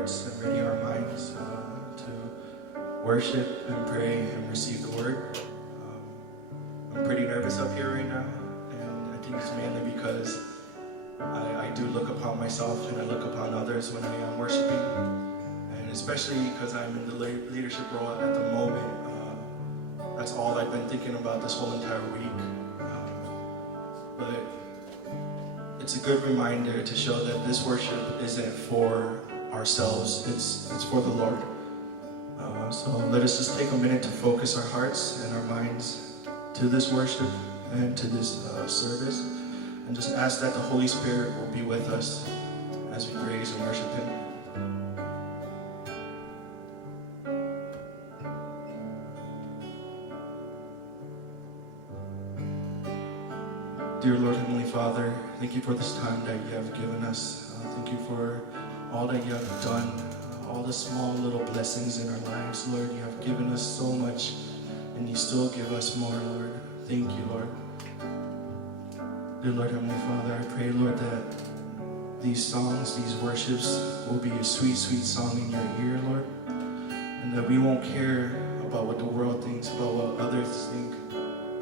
hearts and ready our minds to worship and pray and receive the word. I'm pretty nervous up here right now, and I think it's mainly because I do look upon myself and I look upon others when I am worshiping, and especially because I'm in the leadership role at the moment. That's all I've been thinking about this whole entire week. But it's a good reminder to show that this worship isn't for ourselves, it's for the Lord. So let us just take a minute to focus our hearts and our minds to this worship and to this service, and just ask that the Holy Spirit will be with us as we praise and worship Him. Dear Lord, Heavenly Father, thank you for this time that you have given us. Thank you for all that you have done, all the small little blessings in our lives. Lord, you have given us so much, and you still give us more, Lord. Thank you, Lord. Dear Lord, Heavenly Father, I pray, Lord, that these songs, these worships will be a sweet, sweet song in your ear, Lord, and that we won't care about what the world thinks, about what others think,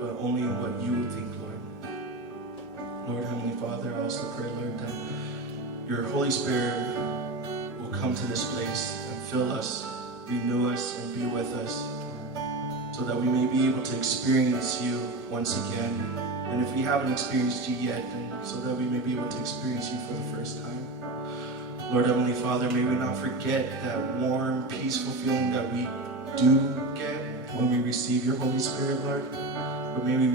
but only what you think, Lord. Lord, Heavenly Father, I also pray, Lord, that your Holy Spirit will come to this place and fill us, renew us, and be with us, so that we may be able to experience you once again. And if we haven't experienced you yet, then so that we may be able to experience you for the first time. Lord, Heavenly Father, may we not forget that warm, peaceful feeling that we do get when we receive your Holy Spirit, Lord. But may we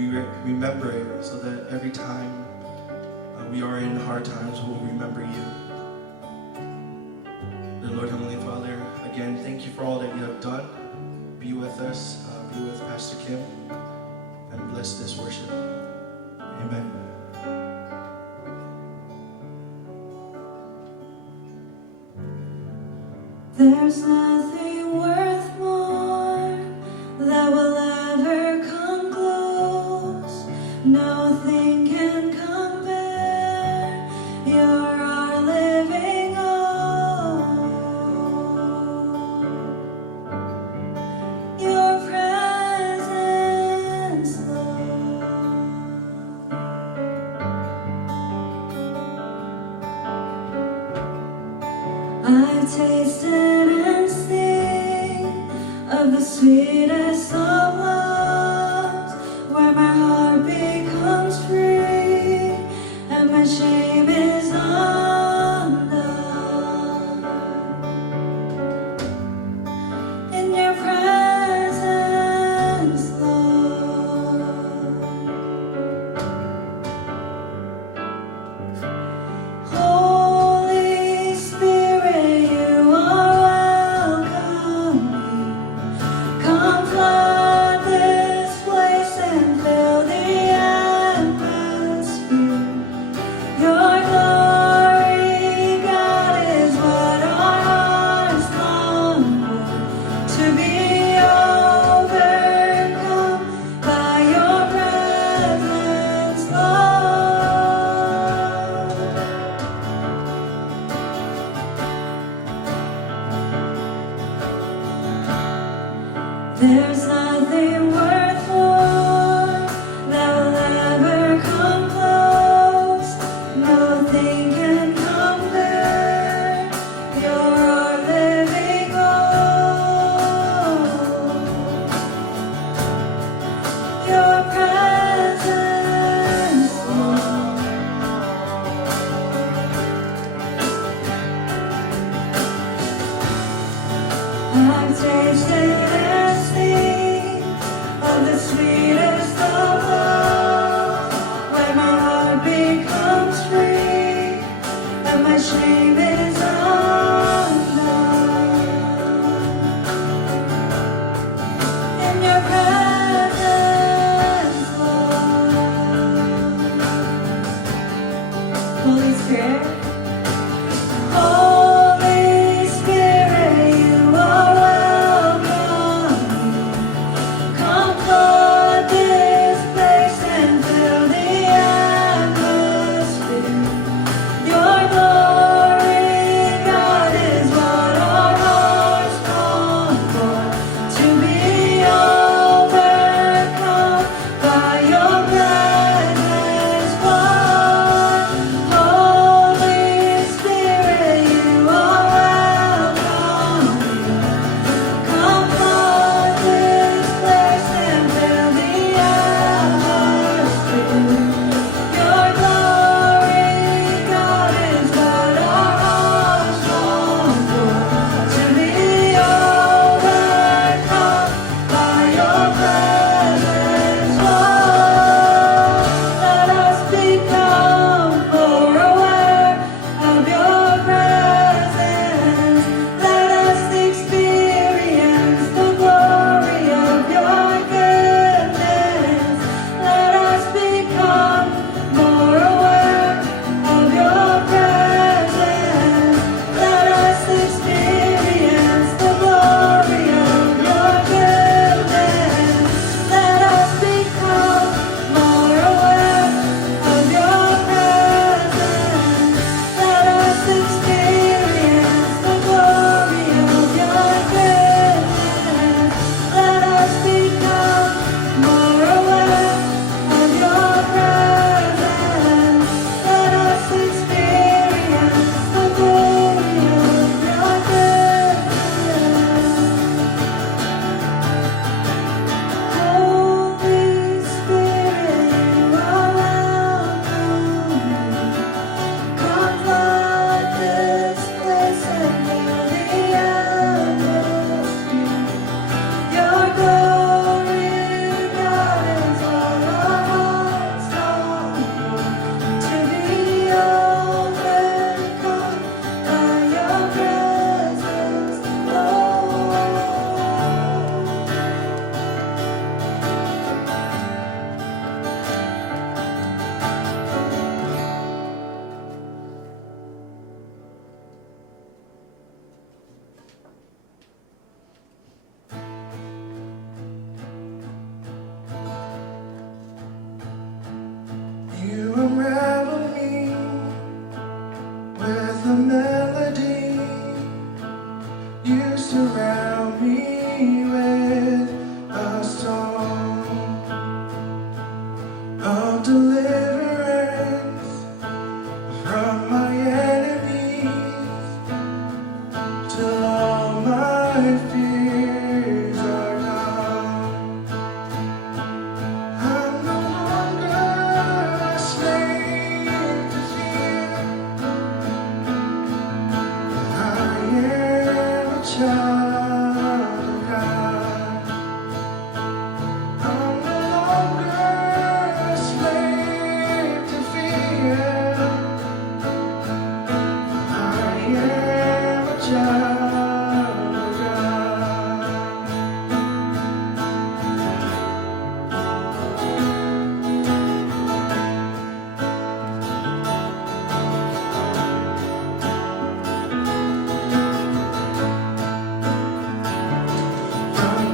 remember it, so that every time we are in hard times, we'll remember you. Dear Lord, Heavenly Father, again, thank you for all that you have done. Be with us, be with Pastor Kim, and bless this worship. Amen. There's nothing worth more that will ever come close. Nothing can compare. You're our living hope. Your presence, Lord. I've tasted and seen of the sweetest of loves, where my heart becomes free and my shame is undone. In your presence, Lord. Holy Spirit, you are welcome here. Come flood this place and fill the atmosphere. Your glory, God, is what our hearts long for, to be overcome by your presence, Lord. There's nothing worth more that will ever come close. Nothing can compare. You're our living hope. Your presence, Lord. I've tasted and seen of the sweetest of love, where my heart becomes free and my shame is undone. In your presence, Lord. Holy Spirit. Holy Spirit, you are welcome here. Come flood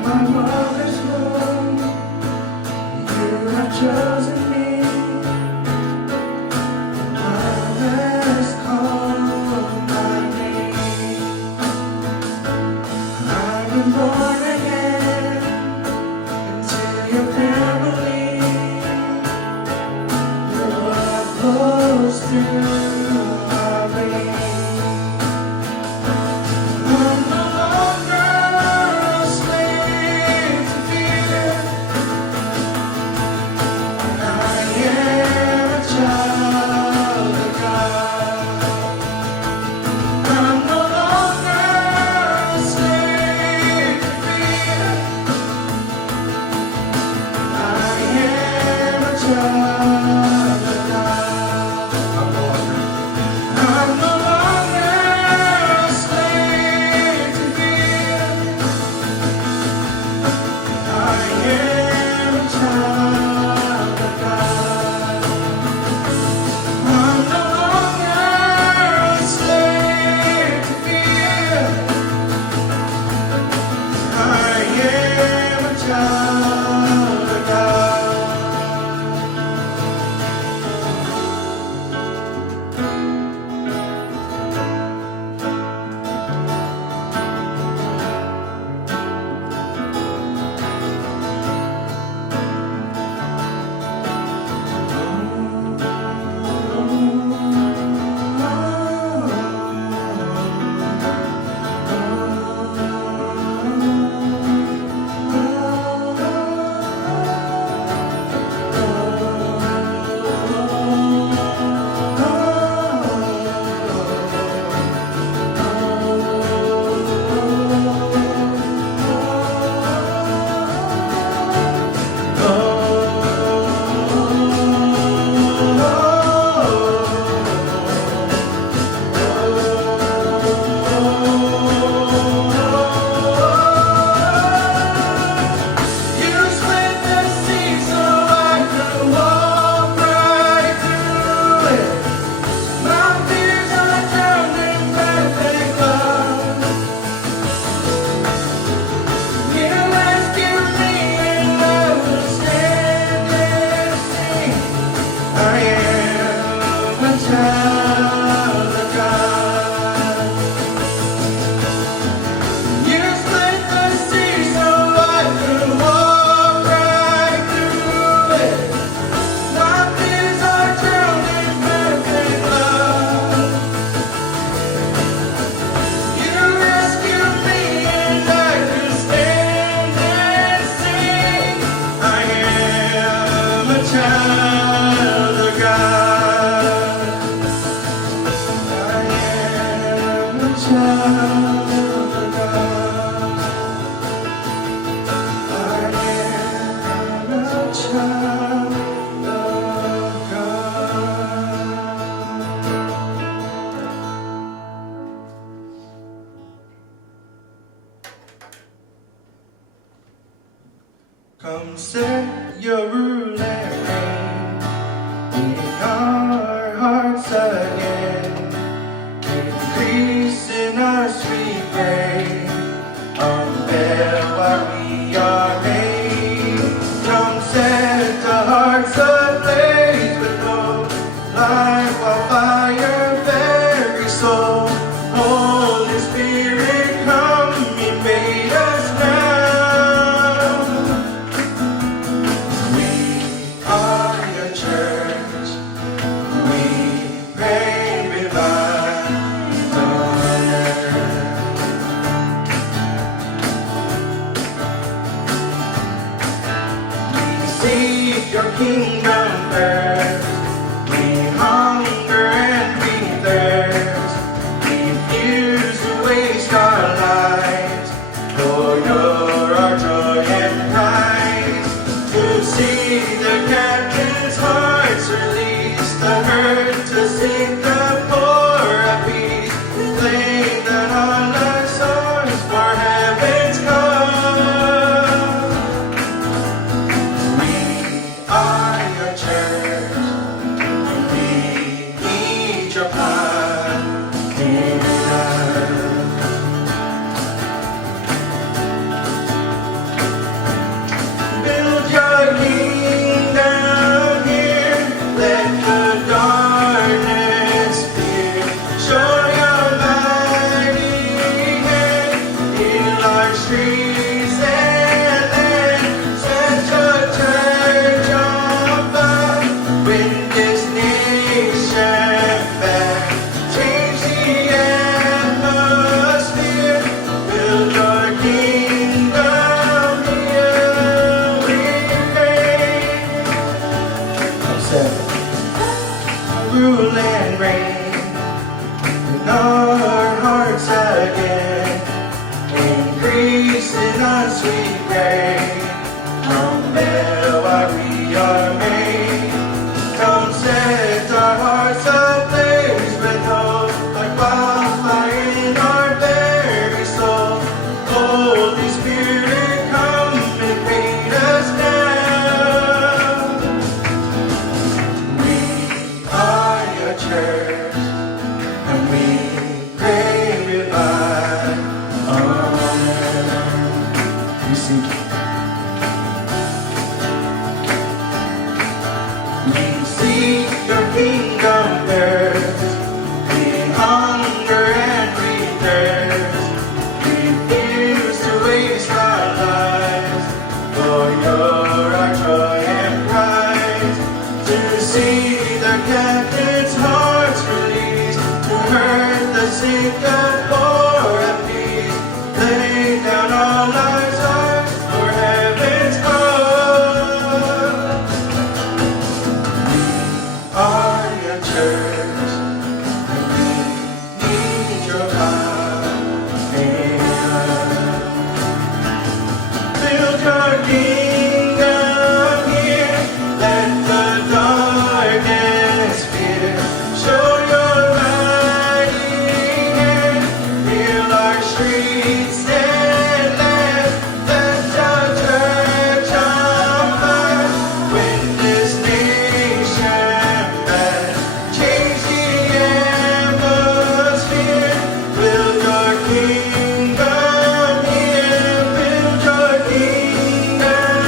my mother's womb, you have chosen me. Love has called my name. I've been born again into your family. Your love flows through our veins. I'm no longer a slave to fear. I am a child of God. I'm no longer a slave to fear. I am a child of God. I'm no longer a slave to fear. I am a child of God. I'm no longer a slave to fear. I am a child of God. You split the sea so I could walk right through it. My fears are drowned in perfect love. You rescued me and I will stand and sing. I am a child of God. You split the sea so I could walk right through it. My fears are drowned in perfect love. You rescued me and I could stand and sing. I am a child of God. I am a child of God. I am a child of God. Come set your rule and reign in our hearts again. Increase in us, we pray. Unveil what we are made. Come set the hearts ablaze with hope. Light while fire every soul. Holy Spirit, come invade us now. We are your church. We pray revive on earth. We seek your kingdom first. We hunger and we thirst. Refuse to waste our lives. For you're our joy and prize. To see the captives' hearts release, the hurt to seek the poor at peace. Claim that all our souls for heaven's come. We are your church. We need your power in us. peace in us we pray. Come bear what we are made. Come set our hearts ablaze with hope, like wildfire in our very soul. Holy Spirit, come and paint us down. We are your church, and we pray revive. Amen. We sing. We seek your kingdom first. We hunger and we thirst. Refuse to waste our lives, for you're our joy and prize. To see the captives' hearts released, to hurt the sick and poor at peace. Lay down our lives, ours, for heaven's cause. Are your church, and we need your power. Build your kingdom here, let the darkness fear. Show your mighty hand, heal our streets and land. Let your church on fire, win this nation back. Change the atmosphere, build your kingdom here, build your kingdom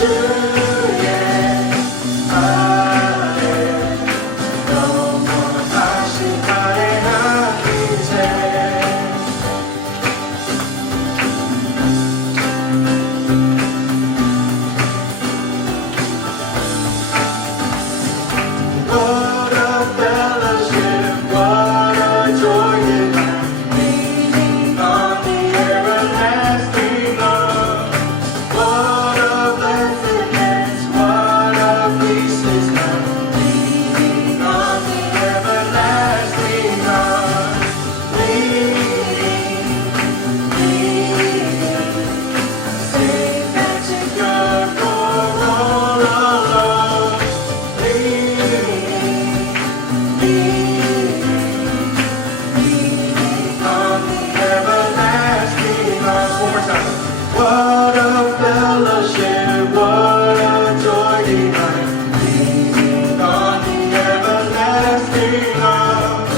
주의 아래 영원하신 나의 한인생 What a fellowship, what a joy divine, leaning on the everlasting love. What a blessedness, what a peace is now, leaning on the everlasting love. Leaning, safe and secure for all alone. What a fellowship, what a joy divine, leaning on the everlasting love.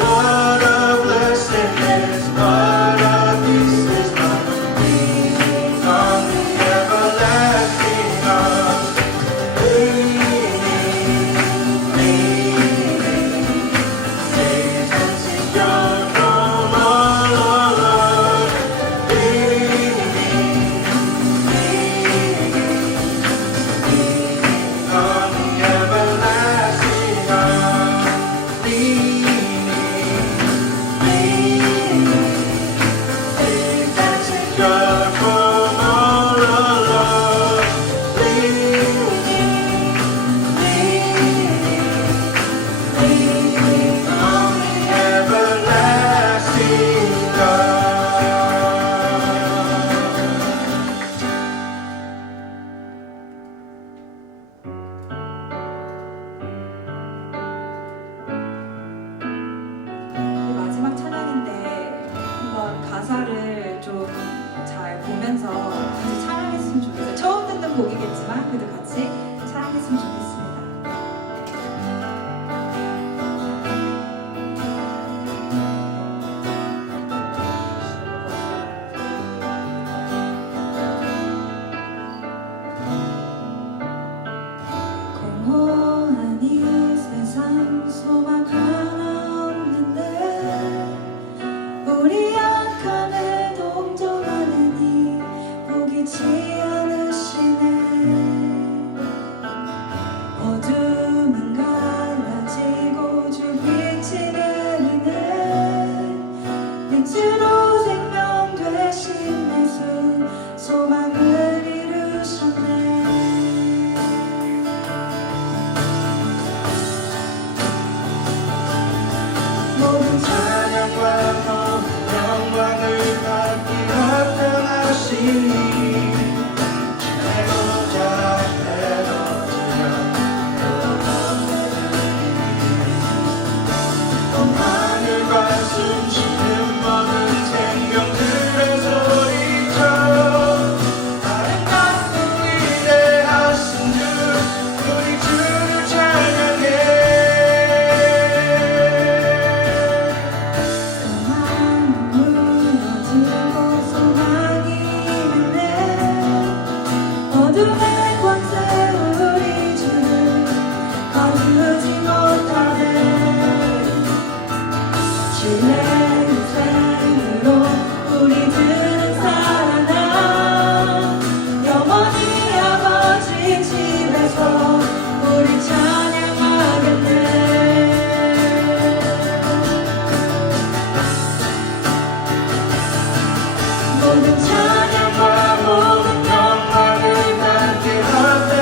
What a blessedness, what a peace is mine, leaning on the everlasting love. Safe and secure from all alone. On the everlasting love, safe and secure from all alone. On the everlasting 마지막 찬양인데 한번 가사를 좀 잘 보면서 같이 찬양했으면 좋겠어요. 처음 듣는 곡이겠지만 그래도 같이 찬양했으면 좋겠습니다. 공허한 이 세상 소망 하나 없는데 우리 약함에 동정하느니 보기지 않으시네. 어둠은 갈라지고 주 빛이 내리네. 빛으로 생명 되신 예수 소망을 이루셨네. 모든 찬양과 모든 영광을 받기 합당하시니 내 보좌 앞에 엎드려 하늘과 숨쉬는 모든 생명들의 소리쳐 아름답고 위대하신 주 우리 주를 찬양해. 무너지고 소망이 있네. 어둠의 권세 우리 주를 거두지 못하네. 주의 유생으로 우리들은 살아나 영원히 아버지 집에서 우리 찬양하겠네. 모든 찬양과 모든 영광을 받기 합당하시니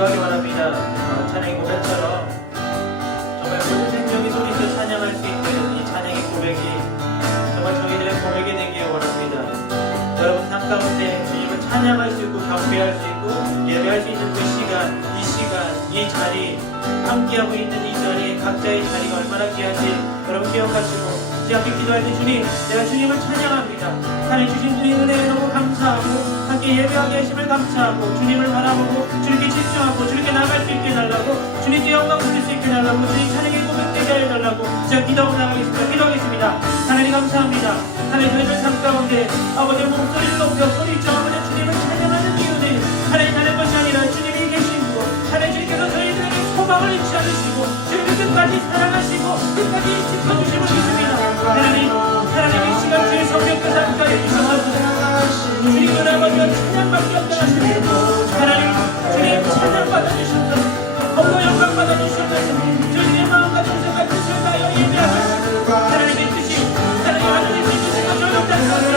기도하기 원합니다. 찬양의 고백처럼 정말 모든 생명이 소리쳐 찬양할 수 있는 이 찬양의 고백이 정말 저희들의 고백이 되기를 원합니다. 여러분 삶 가운데 주님을 찬양할 수 있고 경배할 수 있고 예배할 수 있는 그 시간, 이 자리, 함께하고 있는 이 자리, 각자의 자리가 얼마나 귀한지 여러분 기억하시고 함께 기도할 때 주님, 내가 주님을 찬양합니다. 하나님 주신 주님 은혜에 너무 감사하고 함께 예배하게 하심을 감사하고 주님을 바라보고 주님께 집중하고 주님께 나갈 수 있게 해달라고 주님께 영광 받을 수 있게 해달라고 주님 찬양의 고백되게 해달라고 제가 기도하고 나가겠습니다. 기도하겠습니다. 하나님 감사합니다. 하나님 저희들 삶 가운데 아버지의 목소리를 높여 소리쳐 아버지 주님을 찬양하는 이유는 하나님 다른 것이 아니라 주님이 계신 분 하나님 주님께서 저희들에게 소망을 잃지 않으시고 주님을 끝까지 사랑하시고 끝까지 지켜주심을 믿습니다. 하나님 이 시간 주의 성령께서 함께하여 주셔서 주님은 아버지와 찬양받기 없다하시고 하나님 주님 찬양받아 주셔서 홀로 영광 받아 주셔서 주님의 마음과 정성과 뜻을 다하여 예배하시고 하나님의 뜻이 하나님의 뜻과 저녁 단사로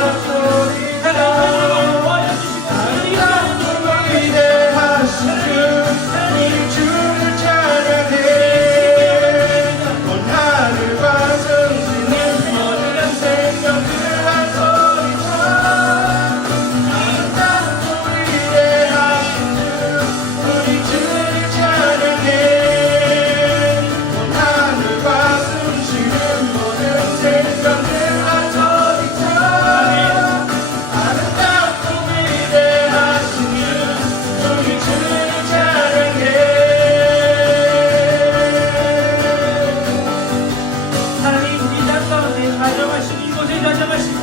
하나님 모아여 주시고 하나님 위대하신 주 주를 찬양해 온 하늘과 성지는 모든 생명들 한 소리쳐 아름답고 위대하신 주 우리 주를 찬양해 온 하늘과 숨쉬는 모든 생명들 한 소리쳐 아름답고 위대하신 주 우리 주를 찬양해 하나님 이 땅 가운데 자정하시고 이곳에 자정하시고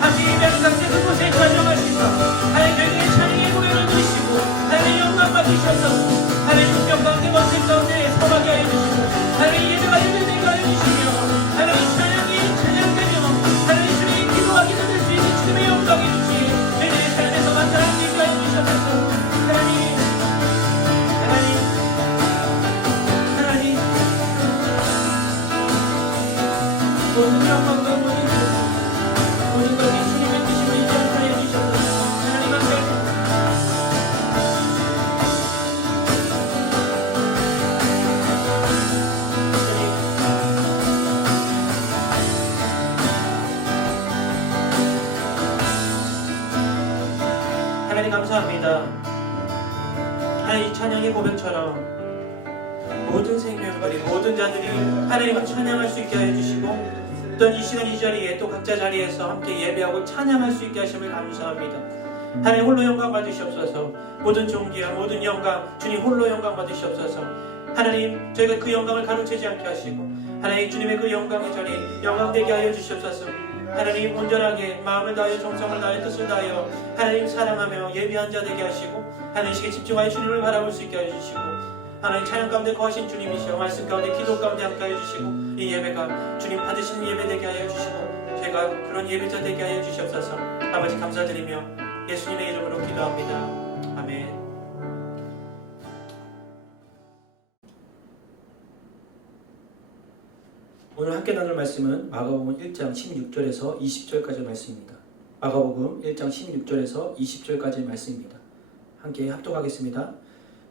함께 예배하는 각자 그곳에 자정하시고 하나님 저희들의 찬양의 고백을 드리시고 하나님 영광 받으셔서 하나님 운명 가운데 원생 가운데 서하게 하여 주시고 하나님 예배가 예배되게 하여 주시며 하나님 찬양이 찬양되며 하나님 주님이 기도하기 들을 수 있는 주님의 영광이 주시니 저희들의 삶에서 나타나게 하여 주셔서 하나님 모든 영광과 모든 것이 주님의 뜻임을 잊지 않게 하여 주셔서 하나님 앞에 하나님 감사합니다. 하나님 이 찬양의 고백처럼 모든 생명들이 모든 자들이 하나님을 찬양할 수 있게 하여 주시고 또한 이 시간 이 자리에 또 각자 자리에서 함께 예배하고 찬양할 수 있게 하심을 감사합니다. 하나님 홀로 영광 받으시옵소서. 모든 존귀와 모든 영광 주님 홀로 영광 받으시옵소서. 하나님 저희가 그 영광을 가로채지 않게 하시고 하나님 주님의 그 영광의 자리 영광되게 하여 주시옵소서. 하나님 온전하게 마음을 다하여 정성을 다하여 뜻을 다하여 하나님 사랑하며 예배한 자 되게 하시고 하나님 시에 집중하여 주님을 바라볼 수 있게 하여 주시고 하나님 찬양 가운데 거하신 주님이시여 말씀 가운데 기도 가운데 함께 하여 주시고 이 예배가 주님 받으시는 예배 되게 하여 주시고 제가 그런 예배자 되게 하여 주시옵소서. 아버지 감사드리며 예수님의 이름으로 기도합니다. 아멘. 오늘 함께 나눌 말씀은 마가복음 1장 16절에서 20절까지 말씀입니다. 마가복음 1장 16절에서 20절까지 말씀입니다. 함께 합독하겠습니다.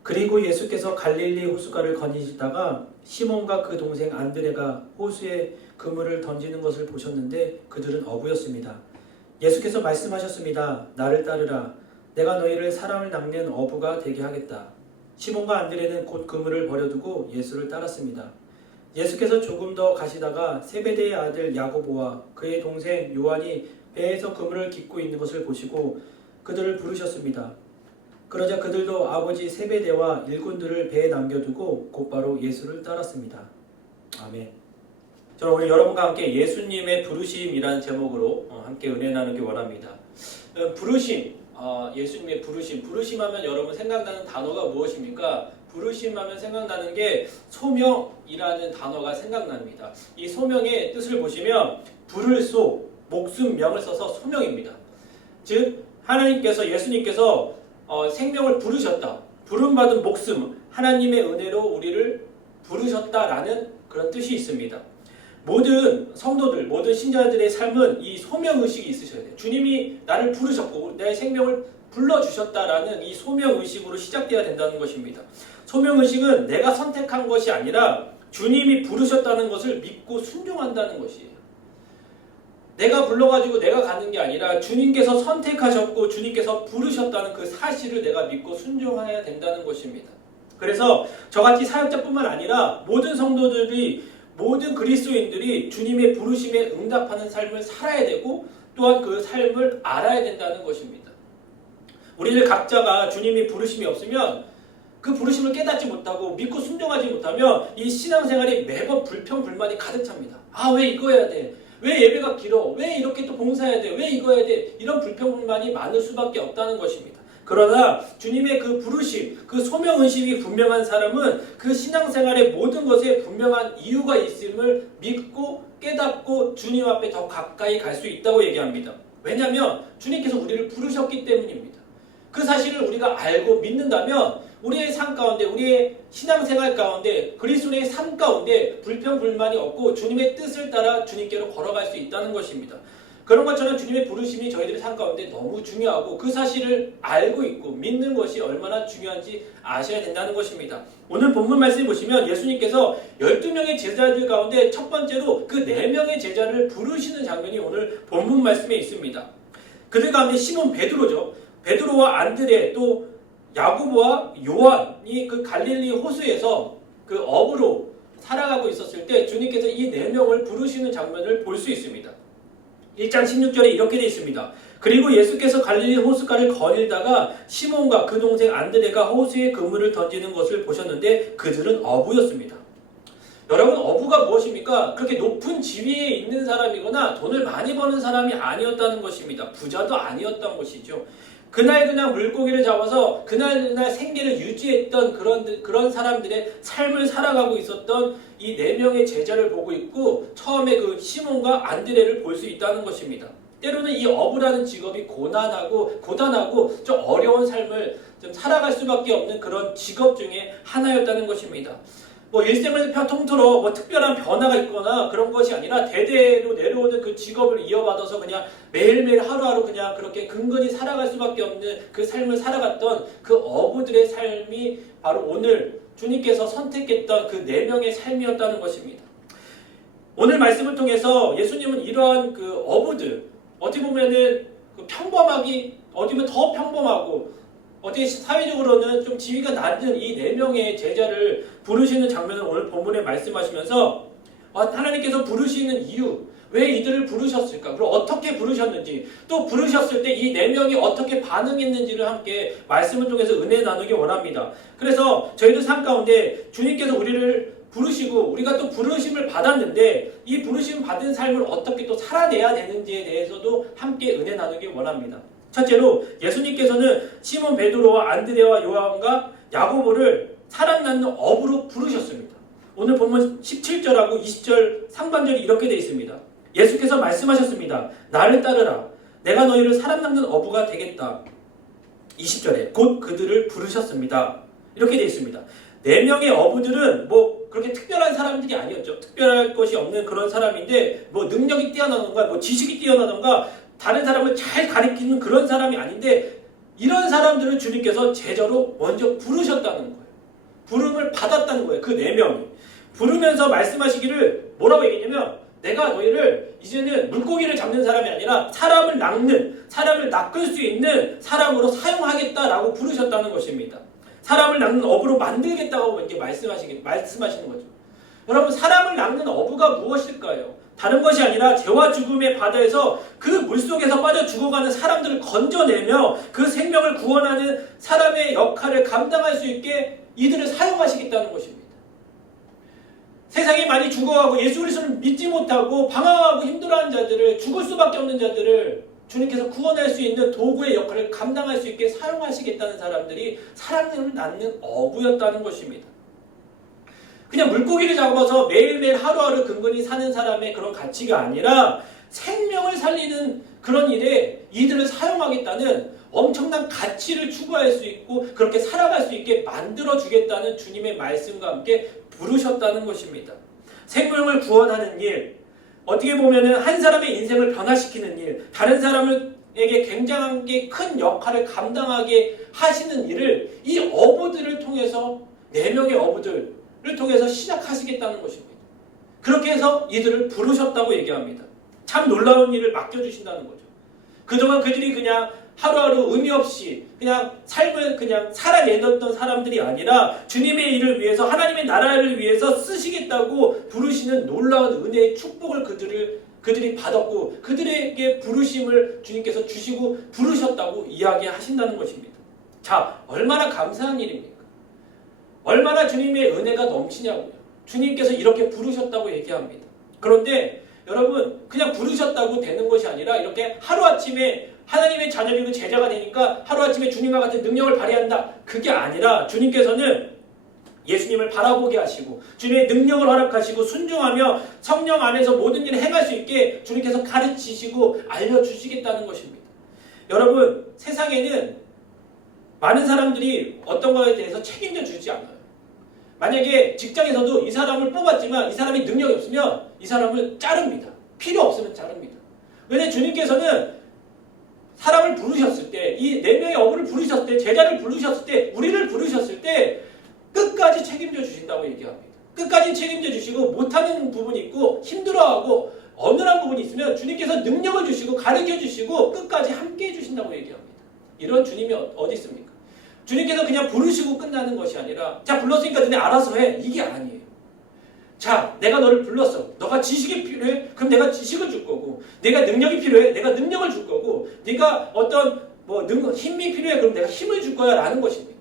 그리고 예수께서 갈릴리 호숫가를 거니시다가 시몬과 그 동생 안드레가 호수에 그물을 던지는 것을 보셨는데 그들은 어부였습니다. 예수께서 말씀하셨습니다. 나를 따르라. 내가 너희를 사람을 낚는 어부가 되게 하겠다. 시몬과 안드레는 곧 그물을 버려두고 예수를 따랐습니다. 예수께서 조금 더 가시다가 세베대의 아들 야고보와 그의 동생 요한이 배에서 그물을 깃고 있는 것을 보시고 그들을 부르셨습니다. 그러자 그들도 아버지 세베대와 일꾼들을 배에 남겨두고 곧바로 예수를 따랐습니다. 아멘. 저는 오늘 여러분과 함께 예수님의 부르심이라는 제목으로 함께 은혜 나누기 원합니다. 부르심, 예수님의 부르심하면 여러분 생각나는 단어가 무엇입니까? 부르심하면 생각나는 게 소명이라는 단어가 생각납니다. 이 소명의 뜻을 보시면 부를 소, 목숨, 명을 써서 소명입니다. 즉 하나님께서 예수님께서 생명을 부르셨다. 부름받은 목숨, 하나님의 은혜로 우리를 부르셨다라는 그런 뜻이 있습니다. 모든 성도들, 모든 신자들의 삶은 이 소명의식이 있으셔야 돼요. 주님이 나를 부르셨고 내 생명을 불러주셨다라는 이 소명의식으로 시작돼야 된다는 것입니다. 소명의식은 내가 선택한 것이 아니라 주님이 부르셨다는 것을 믿고 순종한다는 것이에요. 내가 불러가지고 내가 가는 게 아니라 주님께서 선택하셨고 주님께서 부르셨다는 그 사실을 내가 믿고 순종해야 된다는 것입니다. 그래서 저같이 사역자뿐만 아니라 모든 성도들이, 모든 그리스도인들이 주님의 부르심에 응답하는 삶을 살아야 되고 또한 그 삶을 알아야 된다는 것입니다. 우리들 각자가 주님의 부르심이 없으면 그 부르심을 깨닫지 못하고 믿고 순종하지 못하면 이 신앙생활이 매번 불평불만이 가득 찹니다. 아, 왜 이거 해야 돼? 왜 예배가 길어? 왜 이렇게 또 봉사해야 돼? 왜 이거 해야 돼? 이런 불평불만이 많을 수밖에 없다는 것입니다. 그러나 주님의 그 부르심, 그 소명의식이 분명한 사람은 그 신앙생활의 모든 것에 분명한 이유가 있음을 믿고 깨닫고 주님 앞에 더 가까이 갈 수 있다고 얘기합니다. 왜냐하면 주님께서 우리를 부르셨기 때문입니다. 그 사실을 우리가 알고 믿는다면 우리의 삶 가운데, 우리의 신앙생활 가운데, 그리스도의 삶 가운데 불평불만이 없고 주님의 뜻을 따라 주님께로 걸어갈 수 있다는 것입니다. 그런 것처럼 주님의 부르심이 저희들의 삶 가운데 너무 중요하고 그 사실을 알고 있고 믿는 것이 얼마나 중요한지 아셔야 된다는 것입니다. 오늘 본문 말씀 보시면 예수님께서 12명의 제자들 가운데 첫 번째로 그 4명의 제자를 부르시는 장면이 오늘 본문 말씀에 있습니다. 그들 가운데 시몬 베드로죠. 베드로와 안드레 또 야고보와 요한이 그 갈릴리 호수에서 그 어부로 살아가고 있었을 때 주님께서 이 4명을 부르시는 장면을 볼 수 있습니다. 1장 16절에 이렇게 되어 있습니다. 그리고 예수께서 갈릴리 호숫가를 거닐다가 시몬과 그 동생 안드레가 호수에 그물을 던지는 것을 보셨는데 그들은 어부였습니다. 여러분, 어부가 무엇입니까? 그렇게 높은 지위에 있는 사람이거나 돈을 많이 버는 사람이 아니었다는 것입니다. 부자도 아니었던 것이죠. 그날 물고기를 잡아서 그날 생계를 유지했던 그런 사람들의 삶을 살아가고 있었던 이 4명의 제자를 보고 있고 처음에 그 시몬과 안드레를 볼 수 있다는 것입니다. 때로는 이 어부라는 직업이 고단하고 좀 어려운 삶을 좀 살아갈 수밖에 없는 그런 직업 중에 하나였다는 것입니다. 일생을 통틀어 특별한 변화가 있거나 그런 것이 아니라 대대로 내려오는 그 직업을 이어받아서 그냥 매일매일 하루하루 그냥 그렇게 근근히 살아갈 수밖에 없는 그 삶을 살아갔던 그 어부들의 삶이 바로 오늘 주님께서 선택했던 그 4명의 삶이었다는 것입니다. 오늘 말씀을 통해서 예수님은 이러한 그 어부들, 어떻게 보면은 그 평범하기, 어떻게 보면 더 평범하고 어떻게 사회적으로는 좀 지위가 낮은 이 4명의 제자를 부르시는 장면을 오늘 본문에 말씀하시면서 하나님께서 부르시는 이유, 왜 이들을 부르셨을까? 그리고 어떻게 부르셨는지, 또 부르셨을 때 이 4명이 어떻게 반응했는지를 함께 말씀을 통해서 은혜 나누기 원합니다. 그래서 저희들 삶 가운데 주님께서 우리를 부르시고 우리가 또 부르심을 받았는데 이 부르심 받은 삶을 어떻게 또 살아내야 되는지에 대해서도 함께 은혜 나누기 원합니다. 첫째로 예수님께서는 시몬 베드로와 안드레와 요한과 야고보를 사랑 낳는 어부로 부르셨습니다. 오늘 본문 17절하고 20절 상반절이 이렇게 되어 있습니다. 예수께서 말씀하셨습니다. 나를 따르라. 내가 너희를 사람 낳는 어부가 되겠다. 20절에 곧 그들을 부르셨습니다. 이렇게 되어 있습니다. 4명의 어부들은 그렇게 특별한 사람들이 아니었죠. 특별할 것이 없는 그런 사람인데 능력이 뛰어나던가 지식이 뛰어나던가 다른 사람을 잘 가리키는 그런 사람이 아닌데 이런 사람들을 주님께서 제자로 먼저 부르셨다는 거예요. 부름을 받았다는 거예요. 그 4명이. 부르면서 말씀하시기를 뭐라고 얘기했냐면 내가 너희를 이제는 물고기를 잡는 사람이 아니라 사람을 낚을 수 있는 사람으로 사용하겠다라고 부르셨다는 것입니다. 사람을 낚는 어부로 만들겠다고 이렇게 말씀하시는 거죠. 여러분, 사람을 낚는 어부가 무엇일까요? 다른 것이 아니라 죄와 죽음의 바다에서 그 물속에서 빠져 죽어가는 사람들을 건져내며 그 생명을 구원하는 사람의 역할을 감당할 수 있게 이들을 사용하시겠다는 것입니다. 세상에 많이 죽어가고 예수 그리스도를 믿지 못하고 방황하고 힘들어하는 자들을, 죽을 수밖에 없는 자들을 주님께서 구원할 수 있는 도구의 역할을 감당할 수 있게 사용하시겠다는 사람들이 사람을 낳는 어부였다는 것입니다. 그냥 물고기를 잡아서 매일매일 하루하루 근근히 사는 사람의 그런 가치가 아니라 생명을 살리는 그런 일에 이들을 사용하겠다는 엄청난 가치를 추구할 수 있고 그렇게 살아갈 수 있게 만들어주겠다는 주님의 말씀과 함께 부르셨다는 것입니다. 생명을 구원하는 일, 어떻게 보면은 한 사람의 인생을 변화시키는 일, 다른 사람에게 굉장하게 큰 역할을 감당하게 하시는 일을 이 어부들을 통해서 4명의 어부들을 통해서 시작하시겠다는 것입니다. 그렇게 해서 이들을 부르셨다고 얘기합니다. 참 놀라운 일을 맡겨주신다는 거죠. 그동안 그들이 그냥 하루하루 의미 없이 그냥 삶을 그냥 살아내던 사람들이 아니라 주님의 일을 위해서 하나님의 나라를 위해서 쓰시겠다고 부르시는 놀라운 은혜의 축복을 그들이 받았고 그들에게 부르심을 주님께서 주시고 부르셨다고 이야기하신다는 것입니다. 자, 얼마나 감사한 일입니까? 얼마나 주님의 은혜가 넘치냐고요. 주님께서 이렇게 부르셨다고 얘기합니다. 그런데 여러분 그냥 부르셨다고 되는 것이 아니라 이렇게 하루아침에 하나님의 자녀이고 제자가 되니까 하루아침에 주님과 같은 능력을 발휘한다. 그게 아니라 주님께서는 예수님을 바라보게 하시고 주님의 능력을 허락하시고 순종하며 성령 안에서 모든 일을 행할 수 있게 주님께서 가르치시고 알려주시겠다는 것입니다. 여러분 세상에는 많은 사람들이 어떤 것에 대해서 책임져 주지 않아요. 만약에 직장에서도 이 사람을 뽑았지만 이 사람이 능력이 없으면 이 사람을 자릅니다. 필요 없으면 자릅니다. 왜냐하면 주님께서는 사람을 부르셨을 때, 이 4명의 어부를 부르셨을 때, 제자를 부르셨을 때, 우리를 부르셨을 때 끝까지 책임져 주신다고 얘기합니다. 끝까지 책임져 주시고 못하는 부분이 있고 힘들어하고 어눌한 부분이 있으면 주님께서 능력을 주시고 가르쳐 주시고 끝까지 함께 해주신다고 얘기합니다. 이런 주님이 어디 있습니까? 주님께서 그냥 부르시고 끝나는 것이 아니라 자 불렀으니까 너네 알아서 해. 이게 아니에요. 자 내가 너를 불렀어. 너가 지식이 필요해? 그럼 내가 지식을 줄 거고 내가 능력이 필요해? 내가 능력을 줄 거고 네가 어떤 힘이 필요해? 그럼 내가 힘을 줄 거야 라는 것입니다.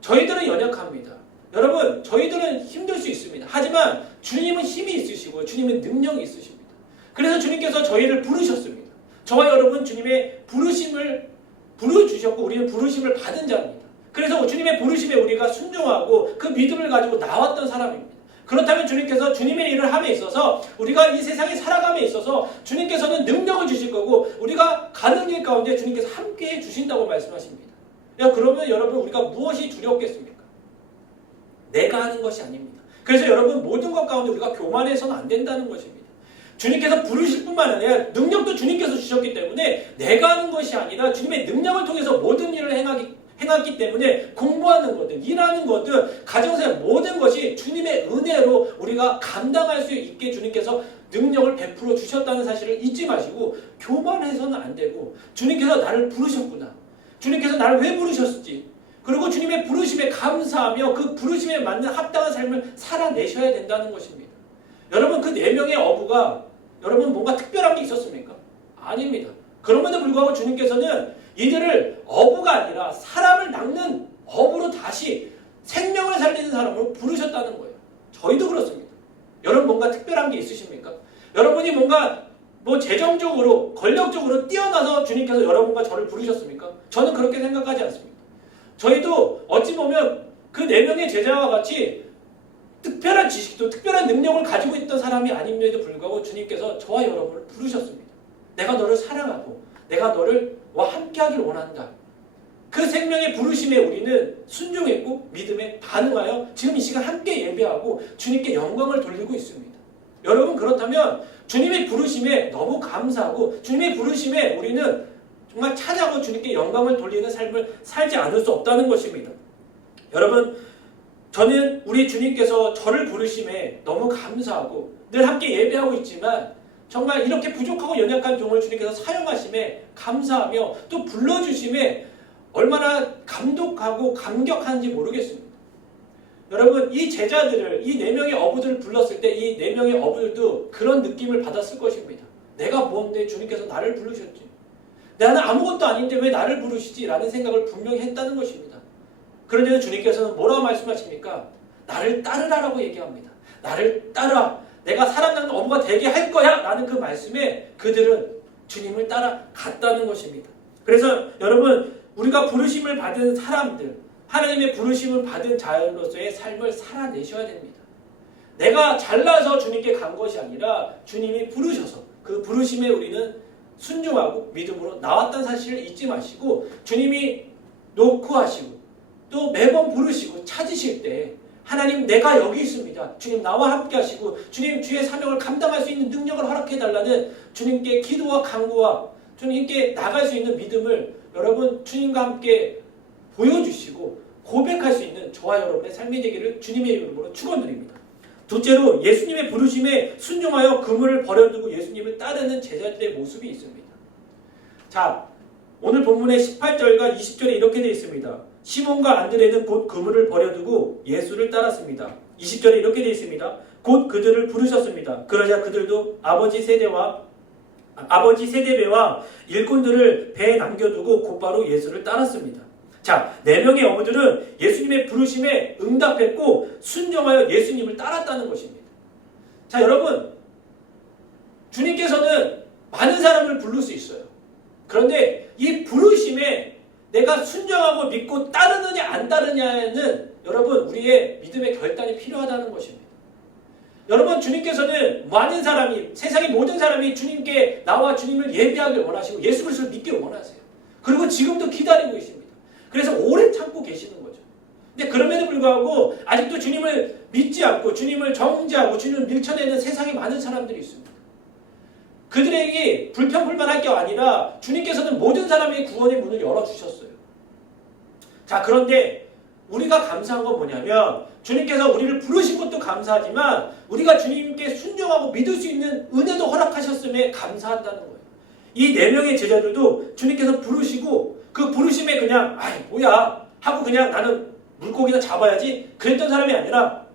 저희들은 연약합니다. 여러분 저희들은 힘들 수 있습니다. 하지만 주님은 힘이 있으시고 주님은 능력이 있으십니다. 그래서 주님께서 저희를 부르셨습니다. 저와 여러분 주님의 부르심을 부르주셨고 우리는 부르심을 받은 자입니다. 그래서 주님의 부르심에 우리가 순종하고 그 믿음을 가지고 나왔던 사람입니다. 그렇다면 주님께서 주님의 일을 함에 있어서 우리가 이 세상에 살아감에 있어서 주님께서는 능력을 주실 거고 우리가 가는 길 가운데 주님께서 함께해 주신다고 말씀하십니다. 그러면 여러분 우리가 무엇이 두렵겠습니까? 내가 하는 것이 아닙니다. 그래서 여러분 모든 것 가운데 우리가 교만해서는 안 된다는 것입니다. 주님께서 부르실 뿐만 아니라 능력도 주님께서 주셨기 때문에 내가 하는 것이 아니라 주님의 능력을 통해서 모든 일을 행하기 때문에 공부하는 것들, 일하는 것들, 가정생활 모든 것이 주님의 은혜로 우리가 감당할 수 있게 주님께서 능력을 베풀어 주셨다는 사실을 잊지 마시고 교만해서는 안 되고 주님께서 나를 부르셨구나. 주님께서 나를 왜 부르셨을지 그리고 주님의 부르심에 감사하며 그 부르심에 맞는 합당한 삶을 살아내셔야 된다는 것입니다. 여러분 그 4명의 어부가 여러분 뭔가 특별한 게 있었습니까? 아닙니다. 그럼에도 불구하고 주님께서는 이들을 어부가 아니라 사람을 낚는 어부로 다시 생명을 살리는 사람으로 부르셨다는 거예요. 저희도 그렇습니다. 여러분 뭔가 특별한 게 있으십니까? 여러분이 뭔가 재정적으로 권력적으로 뛰어나서 주님께서 여러분과 저를 부르셨습니까? 저는 그렇게 생각하지 않습니다. 저희도 어찌 보면 그 4명의 제자와 같이 특별한 지식도 특별한 능력을 가지고 있던 사람이 아님에도 불구하고 주님께서 저와 여러분을 부르셨습니다. 내가 너를 사랑하고 내가 너와 함께하길 원한다. 그 생명의 부르심에 우리는 순종했고 믿음에 반응하여 지금 이 시간 함께 예배하고 주님께 영광을 돌리고 있습니다. 여러분 그렇다면 주님의 부르심에 너무 감사하고 주님의 부르심에 우리는 정말 찬양하고 주님께 영광을 돌리는 삶을 살지 않을 수 없다는 것입니다. 여러분 저는 우리 주님께서 저를 부르심에 너무 감사하고 늘 함께 예배하고 있지만 정말 이렇게 부족하고 연약한 종을 주님께서 사용하심에 감사하며 또 불러주심에 얼마나 감독하고 감격하는지 모르겠습니다. 여러분 이 제자들을 이 4명의 어부들을 불렀을 때 이 4명의 어부들도 그런 느낌을 받았을 것입니다. 내가 뭔데 주님께서 나를 부르셨지. 나는 아무것도 아닌데 왜 나를 부르시지? 라는 생각을 분명히 했다는 것입니다. 그런데 주님께서는 뭐라고 말씀하십니까? 나를 따르라라고 얘기합니다. 나를 따라 내가 사람 낚는 어부가 되게 할 거야 라는 그 말씀에 그들은 주님을 따라갔다는 것입니다. 그래서 여러분 우리가 부르심을 받은 사람들 하나님의 부르심을 받은 자로서의 삶을 살아내셔야 됩니다. 내가 잘나서 주님께 간 것이 아니라 주님이 부르셔서 그 부르심에 우리는 순종하고 믿음으로 나왔다는 사실을 잊지 마시고 주님이 놓고 하시고 또 매번 부르시고 찾으실 때 하나님 내가 여기 있습니다. 주님 나와 함께 하시고 주님 주의 사명을 감당할 수 있는 능력을 허락해 달라는 주님께 기도와 간구와 주님께 나갈 수 있는 믿음을 여러분 주님과 함께 보여주시고 고백할 수 있는 저와 여러분의 삶이 되기를 주님의 이름으로 축원드립니다. 둘째로 예수님의 부르심에 순종하여 그물을 버려두고 예수님을 따르는 제자들의 모습이 있습니다. 자, 오늘 본문의 18절과 20절에 이렇게 되어 있습니다. 시몬과 안드레는 곧 그물을 버려두고 예수를 따랐습니다. 20절에 이렇게 되어 있습니다. 곧 그들을 부르셨습니다. 그러자 그들도 아버지 세대배와 일꾼들을 배에 남겨두고 곧바로 예수를 따랐습니다. 자, 4명의 어부들은 예수님의 부르심에 응답했고 순종하여 예수님을 따랐다는 것입니다. 자, 여러분, 주님께서는 많은 사람을 부를 수 있어요. 그런데 이 부르심에 내가 순종하고 믿고 따르느냐 안 따르느냐는 여러분 우리의 믿음의 결단이 필요하다는 것입니다. 여러분, 주님께서는 많은 사람이, 세상의 모든 사람이 주님께 나와 주님을 예배하길 원하시고 예수 그리스도를 믿기를 원하세요. 그리고 지금도 기다리고 계십니다. 그래서 오래 참고 계시는 거죠. 근데 그럼에도 불구하고 아직도 주님을 믿지 않고 주님을 정죄하고 주님을 밀쳐내는 세상에 많은 사람들이 있습니다. 그들에게 불평불만할 게 아니라 주님께서는 모든 사람의 구원의 문을 열어주셨어요. 자, 그런데 우리가 감사한 건 뭐냐면 주님께서 우리를 부르신 것도 감사하지만 우리가 주님께 순종하고 믿을 수 있는 은혜도 허락하셨음에 감사한다는 거예요. 이 4명의 제자들도 주님께서 부르시고 그 부르심에 그냥 아이 뭐야 하고 그냥 나는 물고기나 잡아야지 그랬던 사람이 아니라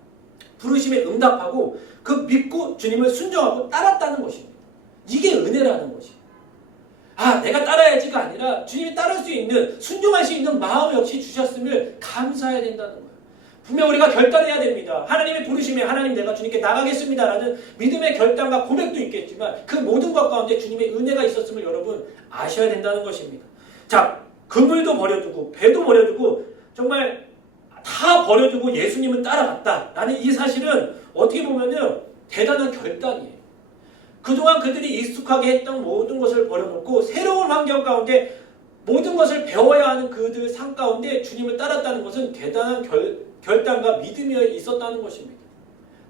부르심에 응답하고 그 믿고 주님을 순종하고 따랐다는 것입니다. 이게 은혜라는 것이. 아, 내가 따라야지가 아니라 주님이 따를 수 있는 순종할 수 있는 마음 역시 주셨음을 감사해야 된다는 거예요. 분명 우리가 결단해야 됩니다. 하나님의 부르심에 하나님 내가 주님께 나가겠습니다라는 믿음의 결단과 고백도 있겠지만 그 모든 것 가운데 주님의 은혜가 있었음을 여러분 아셔야 된다는 것입니다. 자, 그물도 버려두고 배도 버려두고 정말 다 버려두고 예수님을 따라갔다라는 이 사실은 어떻게 보면은 대단한 결단이에요. 그동안 그들이 익숙하게 했던 모든 것을 버려놓고 새로운 환경 가운데 모든 것을 배워야 하는 그들 삶 가운데 주님을 따랐다는 것은 대단한 결단과 믿음이 있었다는 것입니다.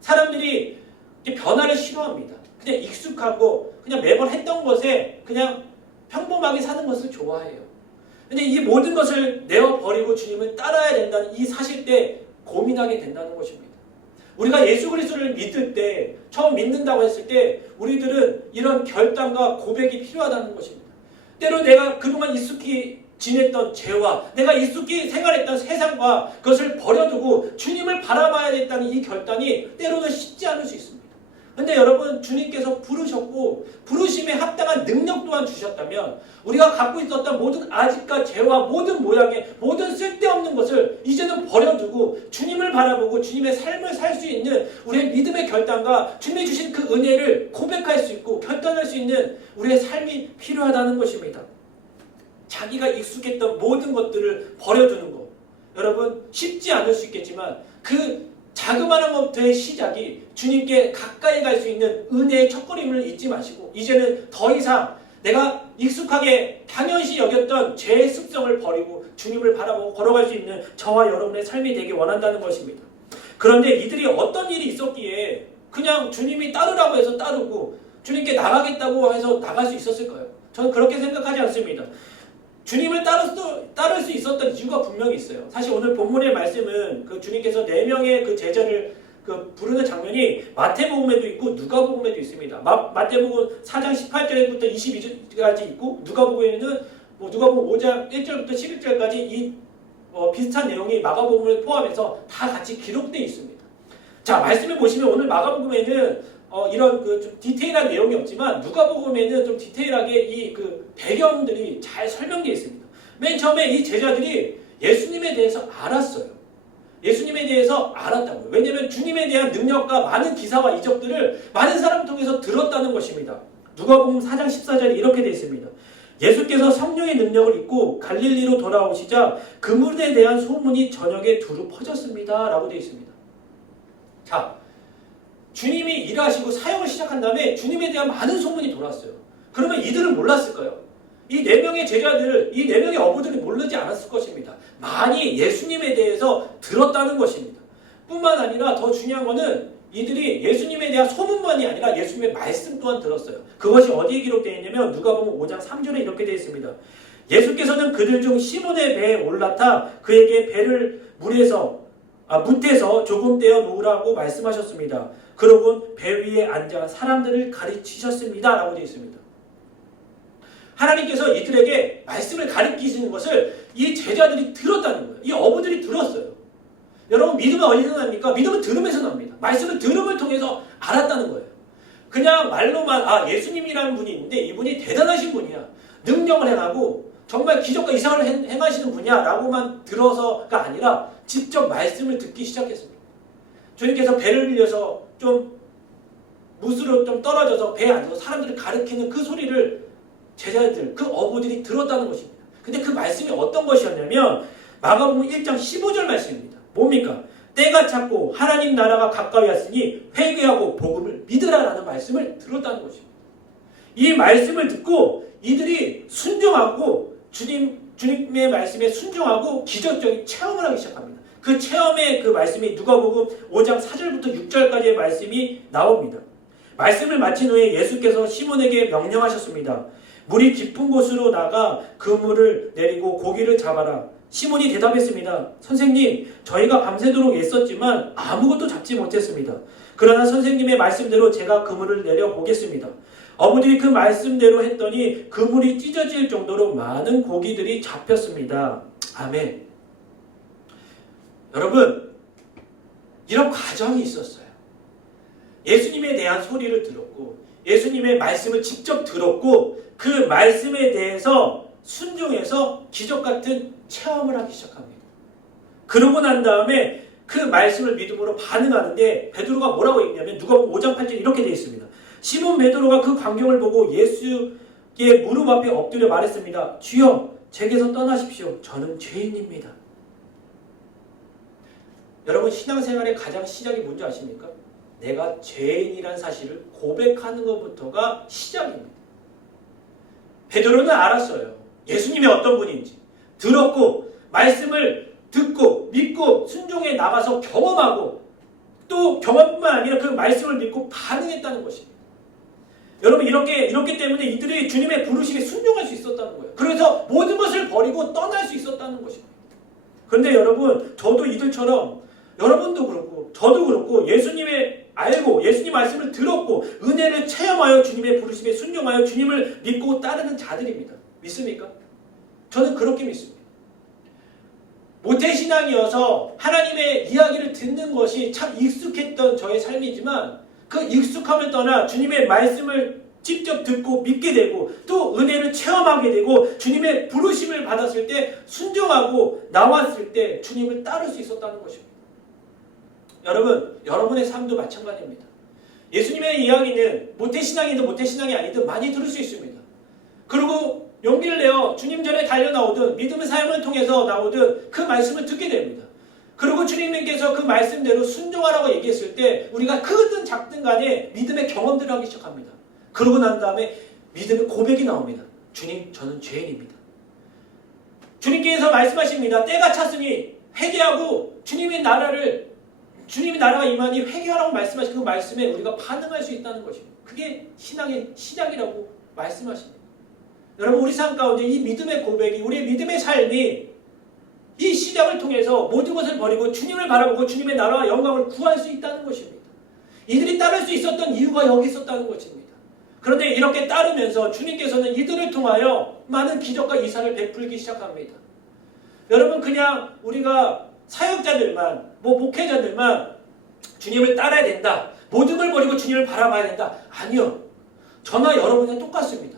사람들이 변화를 싫어합니다. 그냥 익숙하고 그냥 매번 했던 것에 그냥 평범하게 사는 것을 좋아해요. 근데 이 모든 것을 내어버리고 주님을 따라야 된다는 이 사실 때 고민하게 된다는 것입니다. 우리가 예수 그리스도를 믿을 때, 처음 믿는다고 했을 때 우리들은 이런 결단과 고백이 필요하다는 것입니다. 때로 내가 그동안 익숙히 지냈던 죄와 내가 익숙히 생활했던 세상과 그것을 버려두고 주님을 바라봐야겠다는 이 결단이 때로는 쉽지 않을 수 있습니다. 근데 여러분, 주님께서 부르셨고 부르심에 합당한 능력 또한 주셨다면 우리가 갖고 있었던 모든 아집과 죄와 모든 모양의 모든 쓸데없는 것을 이제는 버려두고 주님을 바라보고 주님의 삶을 살 수 있는 우리의 믿음의 결단과 주님이 주신 그 은혜를 고백할 수 있고 결단할 수 있는 우리의 삶이 필요하다는 것입니다. 자기가 익숙했던 모든 것들을 버려두는 것, 여러분 쉽지 않을 수 있겠지만 그 자그마한 것부터의 시작이 주님께 가까이 갈 수 있는 은혜의 첫걸음을 잊지 마시고 이제는 더 이상 내가 익숙하게 당연시 여겼던 죄의 습성을 버리고 주님을 바라보고 걸어갈 수 있는 저와 여러분의 삶이 되길 원한다는 것입니다. 그런데 이들이 어떤 일이 있었기에 그냥 주님이 따르라고 해서 따르고 주님께 나가겠다고 해서 나갈 수 있었을까요? 저는 그렇게 생각하지 않습니다. 주님을 따를 수 있었던 이유가 분명히 있어요. 사실 오늘 본문의 말씀은 그 주님께서 4명의 그 제자를 부르는 장면이 마태복음에도 있고 누가복음에도 있습니다. 마태복음 4장 18절부터 22절까지 있고 누가복음에는 누가복음 5장 1절부터 11절까지 이 비슷한 내용이 마가복음을 포함해서 다 같이 기록되어 있습니다. 자, 말씀을 보시면 오늘 마가복음에는 이런 좀 디테일한 내용이 없지만 누가복음에는 좀 디테일하게 이 배경들이 잘 설명되어 있습니다. 맨 처음에 이 제자들이 예수님에 대해서 알았어요. 예수님에 대해서 알았다고요. 왜냐하면 주님에 대한 능력과 많은 기사와 이적들을 많은 사람 통해서 들었다는 것입니다. 누가복음 4장 14절에 이렇게 되어 있습니다. 예수께서 성령의 능력을 입고 갈릴리로 돌아오시자 그물에 대한 소문이 전역에 두루 퍼졌습니다. 라고 되어 있습니다. 자, 주님이 일하시고 사역을 시작한 다음에 주님에 대한 많은 소문이 돌았어요. 그러면 이들은 몰랐을까요? 이 4명의 제자들, 이 4명의 어부들이 모르지 않았을 것입니다. 많이 예수님에 대해서 들었다는 것입니다. 뿐만 아니라 더 중요한 거는 이들이 예수님에 대한 소문만이 아니라 예수님의 말씀 또한 들었어요. 그것이 어디에 기록되어 있냐면 누가복음 5장 3절에 이렇게 되어 있습니다. 예수께서는 그들 중 시몬의 배에 올라타 그에게 배를 뭇에서 조금 떼어 놓으라고 말씀하셨습니다. 그러곤 배 위에 앉아 사람들을 가르치셨습니다. 라고 되어 있습니다. 하나님께서 이들에게 말씀을 가르치시는 것을 이 제자들이 들었다는 거예요. 이 어부들이 들었어요. 여러분, 믿음은 어디서 납니까? 믿음은 들음에서 납니다. 말씀을 들음을 통해서 알았다는 거예요. 그냥 말로만 예수님이라는 분이 있는데 이분이 대단하신 분이야, 능력을 행하고 정말 기적과 이상을 행하시는 분이야 라고만 들어서가 아니라 직접 말씀을 듣기 시작했습니다. 주님께서 배를 빌려서 좀 무스로 좀 떨어져서 배에 앉아서 사람들을 가르치는 그 소리를 제자들, 그 어부들이 들었다는 것입니다. 근데 그 말씀이 어떤 것이었냐면 마가복음 1장 15절 말씀입니다. 뭡니까? 때가 찼고 하나님 나라가 가까이 왔으니 회개하고 복음을 믿으라라는 말씀을 들었다는 것입니다. 이 말씀을 듣고 이들이 순종하고 주님의 말씀에 순종하고 기적적인 체험을 하기 시작합니다. 그 체험의 그 말씀이 누가복음 5장 4절부터 6절까지의 말씀이 나옵니다. 말씀을 마친 후에 예수께서 시몬에게 명령하셨습니다. 물이 깊은 곳으로 나가 그물을 내리고 고기를 잡아라. 시몬이 대답했습니다. 선생님, 저희가 밤새도록 애썼지만 아무것도 잡지 못했습니다. 그러나 선생님의 말씀대로 제가 그물을 내려 보겠습니다. 어부들이 그 말씀대로 했더니 그물이 찢어질 정도로 많은 고기들이 잡혔습니다. 아멘. 여러분, 이런 과정이 있었어요. 예수님에 대한 소리를 들었고 예수님의 말씀을 직접 들었고 그 말씀에 대해서 순종해서 기적 같은 체험을 하기 시작합니다. 그러고 난 다음에 그 말씀을 믿음으로 반응하는데 베드로가 뭐라고 얘기냐면 누가복음 5장 8절 이렇게 되어 있습니다. 시몬 베드로가 그 광경을 보고 예수의 무릎 앞에 엎드려 말했습니다. 주여, 제게서 떠나십시오. 저는 죄인입니다. 여러분, 신앙생활의 가장 시작이 뭔지 아십니까? 내가 죄인이란 사실을 고백하는 것부터가 시작입니다. 베드로는 알았어요. 예수님이 어떤 분인지 들었고 말씀을 듣고 믿고 순종해 나가서 경험하고 또 경험뿐만 아니라 그 말씀을 믿고 반응했다는 것입니다. 여러분, 이렇기 때문에 이들이 주님의 부르심에 순종할 수 있었다는 거예요. 그래서 모든 것을 버리고 떠날 수 있었다는 것입니다. 그런데 여러분, 저도 이들처럼 여러분도 그렇고 저도 그렇고 예수님의 알고 예수님 말씀을 들었고 은혜를 체험하여 주님의 부르심에 순종하여 주님을 믿고 따르는 자들입니다. 믿습니까? 저는 그렇게 믿습니다. 모태신앙이어서 하나님의 이야기를 듣는 것이 참 익숙했던 저의 삶이지만 그 익숙함을 떠나 주님의 말씀을 직접 듣고 믿게 되고 또 은혜를 체험하게 되고 주님의 부르심을 받았을 때 순종하고 나왔을 때 주님을 따를 수 있었다는 것입니다. 여러분, 여러분의 삶도 마찬가지입니다. 예수님의 이야기는 모태신앙이든 모태신앙이 아니든 많이 들을 수 있습니다. 그리고 용기를 내어 주님 전에 달려 나오든 믿음의 삶을 통해서 나오든 그 말씀을 듣게 됩니다. 그리고 주님께서 그 말씀대로 순종하라고 얘기했을 때 우리가 크든 작든 간에 믿음의 경험들을 하기 시작합니다. 그러고 난 다음에 믿음의 고백이 나옵니다. 주님, 저는 죄인입니다. 주님께서 말씀하십니다. 때가 찼으니 회개하고 주님의 나라가 임하니 회개하라고 말씀하신 그 말씀에 우리가 반응할 수 있다는 것입니다. 그게 신앙의 시작이라고 말씀하십니다. 여러분, 우리 삶 가운데 이 믿음의 고백이, 우리의 믿음의 삶이 이 시작을 통해서 모든 것을 버리고 주님을 바라보고 주님의 나라와 영광을 구할 수 있다는 것입니다. 이들이 따를 수 있었던 이유가 여기 있었다는 것입니다. 그런데 이렇게 따르면서 주님께서는 이들을 통하여 많은 기적과 이사를 베풀기 시작합니다. 여러분, 그냥 우리가 사역자들만, 목회자들만 주님을 따라야 된다, 모든 걸 버리고 주님을 바라봐야 된다. 아니요. 저나 여러분은 똑같습니다.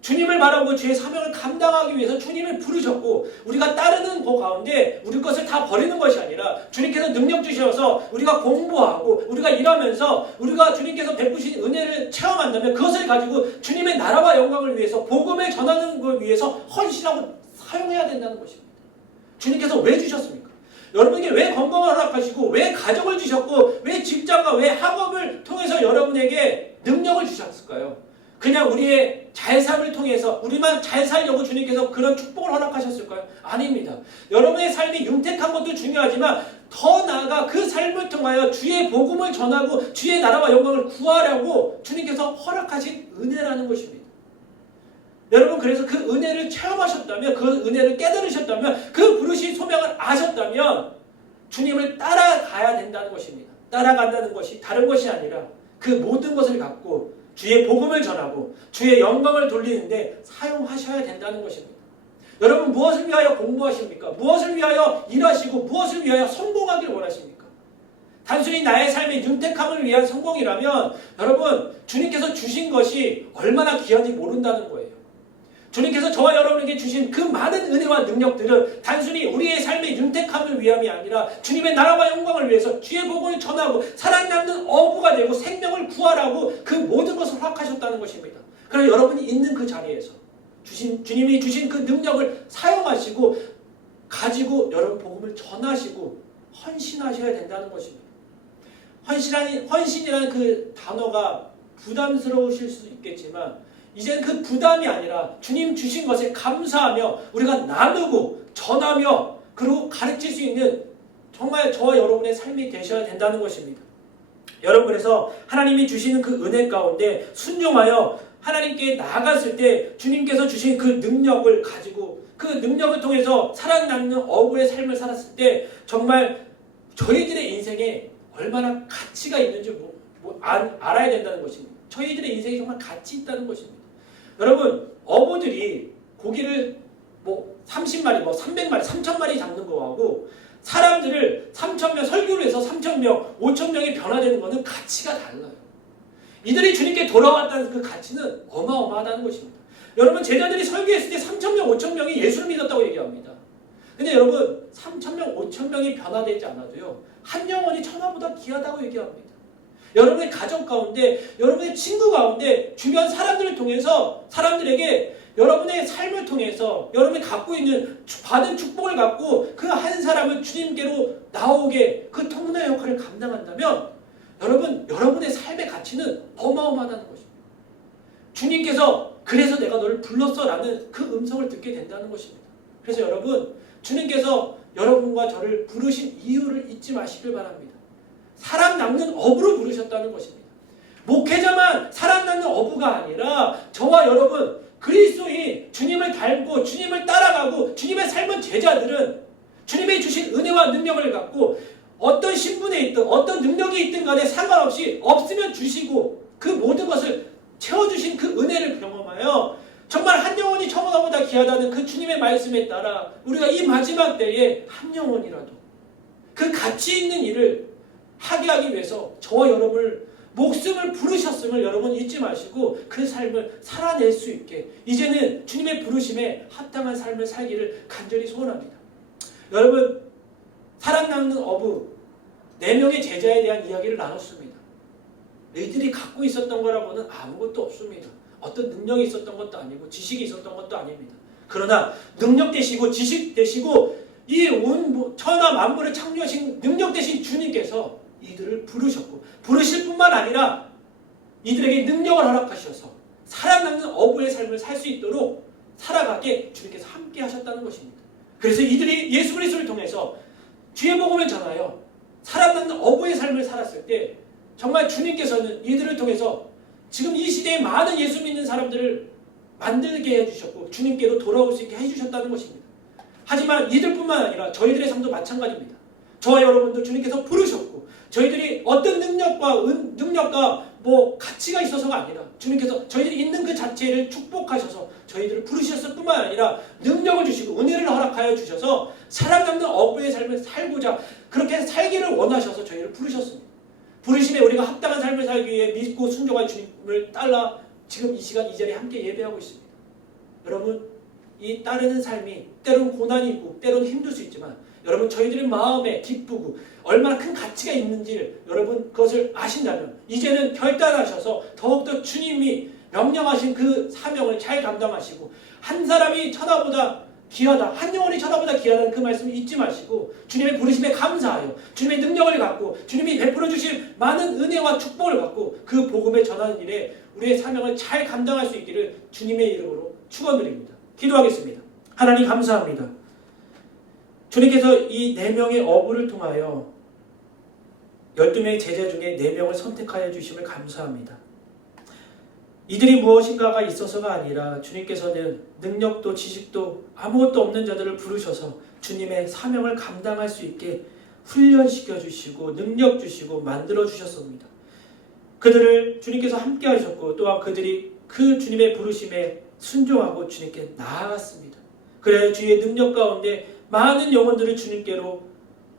주님을 바라보고 주의 사명을 감당하기 위해서 주님을 부르셨고 우리가 따르는 그 가운데 우리 것을 다 버리는 것이 아니라 주님께서 능력 주셔서 우리가 공부하고 우리가 일하면서 우리가 주님께서 베푸신 은혜를 체험한다면 그것을 가지고 주님의 나라와 영광을 위해서 복음을 전하는 걸 위해서 헌신하고 사용해야 된다는 것입니다. 주님께서 왜 주셨습니까? 여러분에게 왜 건강을 허락하시고 왜 가정을 주셨고 왜 직장과 왜 학업을 통해서 여러분에게 능력을 주셨을까요? 그냥 우리의 잘 삶을 통해서 우리만 잘 살려고 주님께서 그런 축복을 허락하셨을까요? 아닙니다. 여러분의 삶이 윤택한 것도 중요하지만 더 더 나아가 그 삶을 통하여 주의 복음을 전하고 주의 나라와 영광을 구하려고 주님께서 허락하신 은혜라는 것입니다. 여러분, 그래서 그 은혜를 체험하셨다면, 그 은혜를 깨달으셨다면, 그 부르신 소명을 아셨다면 주님을 따라가야 된다는 것입니다. 따라간다는 것이 다른 것이 아니라 그 모든 것을 갖고 주의 복음을 전하고 주의 영광을 돌리는데 사용하셔야 된다는 것입니다. 여러분, 무엇을 위하여 공부하십니까? 무엇을 위하여 일하시고 무엇을 위하여 성공하길 원하십니까? 단순히 나의 삶의 윤택함을 위한 성공이라면 여러분, 주님께서 주신 것이 얼마나 귀한지 모른다는 거예요. 주님께서 저와 여러분에게 주신 그 많은 은혜와 능력들은 단순히 우리의 삶의 윤택함을 위함이 아니라 주님의 나라와 영광을 위해서 주의 복음을 전하고 살아남는 어부가 되고 생명을 구하라고 그 모든 것을 허락하셨다는 것입니다. 그래서 여러분이 있는 그 자리에서 주님이 주신 그 능력을 사용하시고 가지고 여러분 복음을 전하시고 헌신하셔야 된다는 것입니다. 헌신이라는 그 단어가 부담스러우실 수도 있겠지만 이제는 그 부담이 아니라 주님 주신 것에 감사하며 우리가 나누고 전하며 그리고 가르칠 수 있는 정말 저와 여러분의 삶이 되셔야 된다는 것입니다. 여러분, 그래서 하나님이 주시는 그 은혜 가운데 순종하여 하나님께 나아갔을 때 주님께서 주신 그 능력을 가지고 그 능력을 통해서 살아남는 어부의 삶을 살았을 때 정말 저희들의 인생에 얼마나 가치가 있는지 알아야 된다는 것입니다. 저희들의 인생이 정말 가치 있다는 것입니다. 여러분, 어부들이 고기를 30마리, 300마리, 3000마리 잡는 거하고 사람들을 3000명 설교를 해서 3000명, 5000명이 변화되는 것은 가치가 달라요. 이들이 주님께 돌아왔다는 그 가치는 어마어마하다는 것입니다. 여러분, 제자들이 설교했을 때 3000명, 5000명이 예수를 믿었다고 얘기합니다. 근데 여러분, 3000명, 5000명이 변화되지 않아도요, 한 영혼이 천하보다 귀하다고 얘기합니다. 여러분의 가정 가운데, 여러분의 친구 가운데, 주변 사람들을 통해서 사람들에게 여러분의 삶을 통해서 여러분이 갖고 있는 받은 축복을 갖고 그 한 사람을 주님께로 나오게 그 통로의 역할을 감당한다면 여러분, 여러분의 삶의 가치는 어마어마하다는 것입니다. 주님께서 그래서 내가 너를 불렀어 라는 그 음성을 듣게 된다는 것입니다. 그래서 여러분, 주님께서 여러분과 저를 부르신 이유를 잊지 마시길 바랍니다. 사람 낚는 어부로 부르셨다는 것입니다. 목회자만 사람 낚는 어부가 아니라 저와 여러분, 그리스도인 주님을 닮고 주님을 따라가고 주님의 삶은 제자들은 주님의 주신 은혜와 능력을 갖고 어떤 신분에 있든 어떤 능력이 있든 간에 상관없이 없으면 주시고 그 모든 것을 채워주신 그 은혜를 경험하여 정말 한 영혼이 천하보다 귀하다는 그 주님의 말씀에 따라 우리가 이 마지막 때에 한 영혼이라도 그 가치 있는 일을 하게 하기 위해서 저와 여러분을 목숨을 부르셨음을 여러분 잊지 마시고 그 삶을 살아낼 수 있게 이제는 주님의 부르심에 합당한 삶을 살기를 간절히 소원합니다. 여러분, 사랑 낚는 어부 4명의 제자에 대한 이야기를 나눴습니다. 너희들이 갖고 있었던 거라고는 아무것도 없습니다. 어떤 능력이 있었던 것도 아니고 지식이 있었던 것도 아닙니다. 그러나 능력 되시고 지식 되시고 이 온 천하 만물을 창조하신 능력 되신 주님께서 이들을 부르셨고 부르실 뿐만 아니라 이들에게 능력을 허락하셔서 살아남는 어부의 삶을 살 수 있도록 살아가게 주님께서 함께 하셨다는 것입니다. 그래서 이들이 예수 그리스도를 통해서 주의 복음을 전하여 살아남는 어부의 삶을 살았을 때 정말 주님께서는 이들을 통해서 지금 이 시대에 많은 예수 믿는 사람들을 만들게 해주셨고 주님께로 돌아올 수 있게 해주셨다는 것입니다. 하지만 이들뿐만 아니라 저희들의 삶도 마찬가지입니다. 저와 여러분도 주님께서 부르셨고 저희들이 어떤 능력과 가치가 있어서가 아니라 주님께서 저희들이 있는 그 자체를 축복하셔서 저희들을 부르셨을 뿐만 아니라 능력을 주시고 은혜를 허락하여 주셔서 살아남는 어부의 삶을 살고자 그렇게 살기를 원하셔서 저희를 부르셨습니다. 부르심에 우리가 합당한 삶을 살기 위해 믿고 순종한 주님을 따라 지금 이 시간 이 자리에 함께 예배하고 있습니다. 여러분, 이 따르는 삶이 때로는 고난이 있고 때로는 힘들 수 있지만 여러분 저희들의 마음에 기쁘고 얼마나 큰 가치가 있는지를 여러분 그것을 아신다면 이제는 결단하셔서 더욱더 주님이 명령하신 그 사명을 잘 감당하시고 한 사람이 천하보다 귀하다, 한 영혼이 천하보다 귀하다는 그 말씀을 잊지 마시고 주님의 부르심에 감사하여 주님의 능력을 갖고 주님이 베풀어 주실 많은 은혜와 축복을 갖고 그 복음에 전하는 일에 우리의 사명을 잘 감당할 수 있기를 주님의 이름으로 축원드립니다. 기도하겠습니다. 하나님 감사합니다. 주님께서 이 4명의 어부를 통하여 12명의 제자 중에 4명을 선택하여 주심을 감사합니다. 이들이 무엇인가가 있어서가 아니라 주님께서는 능력도 지식도 아무것도 없는 자들을 부르셔서 주님의 사명을 감당할 수 있게 훈련시켜 주시고 능력 주시고 만들어 주셨습니다. 그들을 주님께서 함께 하셨고 또한 그들이 그 주님의 부르심에 순종하고 주님께 나아갔습니다. 그래야 주의 능력 가운데 많은 영혼들을 주님께로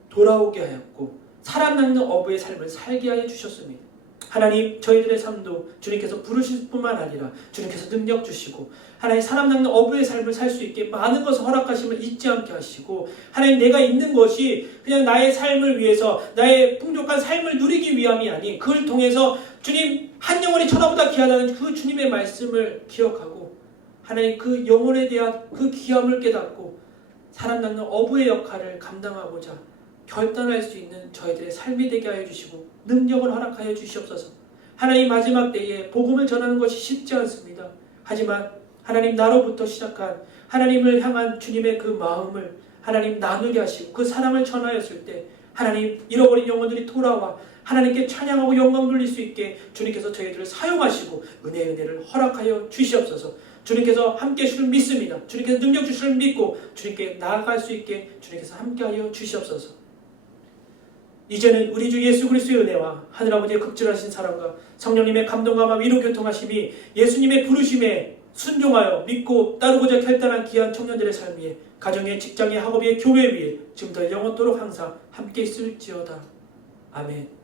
돌아오게 하였고 사람 낳는 어부의 삶을 살게 하여 주셨습니다. 하나님, 저희들의 삶도 주님께서 부르실 뿐만 아니라 주님께서 능력 주시고 하나님 사람 낳는 어부의 삶을 살 수 있게 많은 것을 허락하심을 잊지 않게 하시고 하나님, 내가 있는 것이 그냥 나의 삶을 위해서 나의 풍족한 삶을 누리기 위함이 아닌 그걸 통해서 주님 한 영혼이 천하보다 귀하다는 그 주님의 말씀을 기억하고 하나님 그 영혼에 대한 그 귀함을 깨닫고 사람 낳는 어부의 역할을 감당하고자 결단할 수 있는 저희들의 삶이 되게 하여 주시고 능력을 허락하여 주시옵소서. 하나님, 마지막 때에 복음을 전하는 것이 쉽지 않습니다. 하지만 하나님, 나로부터 시작한 하나님을 향한 주님의 그 마음을 하나님 나누게 하시고 그 사랑을 전하였을 때 하나님, 잃어버린 영혼들이 돌아와 하나님께 찬양하고 영광 돌릴 수 있게 주님께서 저희들을 사용하시고 은혜를 허락하여 주시옵소서. 주님께서 함께 해주실 믿습니다. 주님께서 능력 주실 믿고 주님께 나아갈 수 있게 주님께서 함께하여 주시옵소서. 이제는 우리 주 예수 그리스도의 은혜와 하늘아버지의 극진하신 사랑과 성령님의 감동과 위로 교통하심이 예수님의 부르심에 순종하여 믿고 따르고자 결단한 귀한 청년들의 삶 위에 가정의 직장의 학업의 교회 위에 지금부터 영원토록 항상 함께 있을지어다. 아멘.